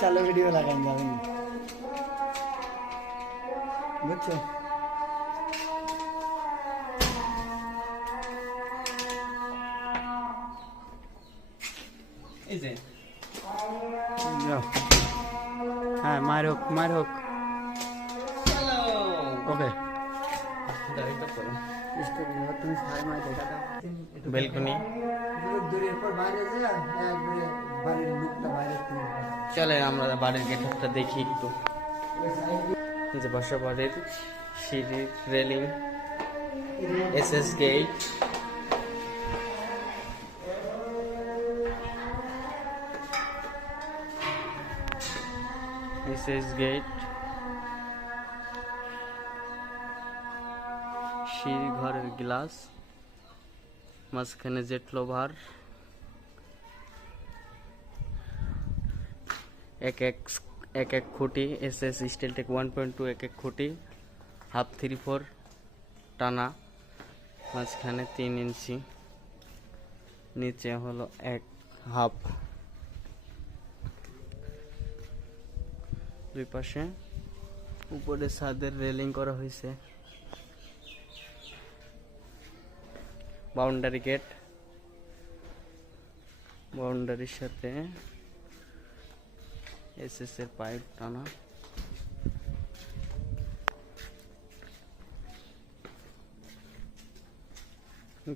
চালু ভিডিও লাগান যাবেন বুঝছ? এই যে। যাও। হ্যাঁ মার হোক মার হোক। ওকে। বেলকনি। দূরের পর বাইরে যা একবারে বাড়ির চলেন আমরা বাড়ির গেটআপটা দেখি একটু। যে বাসা বাড়ির সিঁড়ির railing S S gate. S S gate. সিঁড়ি ঘরের গ্লাস, মাঝখানে জেট এক এক এক এক খুঁটি S S steel tech one point two এক এক খুঁটি হাফ থ্রি ফোর টানা, মাঝখানে তিন ইঞ্চি, নিচে হলো এক হাফ দুই পাশে উপরে ছাদের রেলিং করা হয়েছে। বাউন্ডারি গেট বাউন্ডারির সাথে এসএস এর পাইপ টানা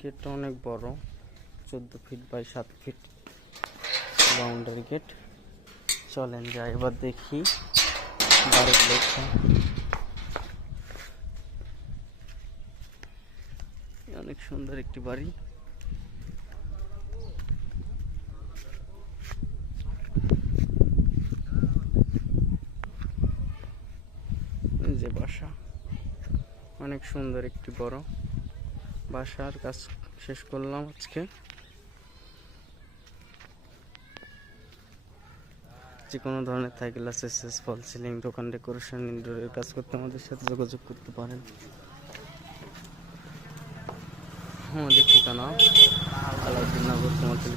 গেটটা অনেক বড় চোদ্দ ফিট বাই সাত ফিট বাউন্ডারি গেট চলেন যাই এবার দেখি বাড়ির লোকটা অনেক সুন্দর একটি বাড়ি এই যে বাসা। অনেক সুন্দর একটি বড় বাসার কাজ শেষ করলাম আজকে। যে কোনো ধরনের সাইকেল অ্যাসেসেস ফল সিলিং দোকান ডেকোরেশন ইনডোরের কাজ করতে আমাদের সাথে যোগাযোগ করতে পারেন। আমাদের ঠিকানা আলাউদ্দিন নগর কুমারতলি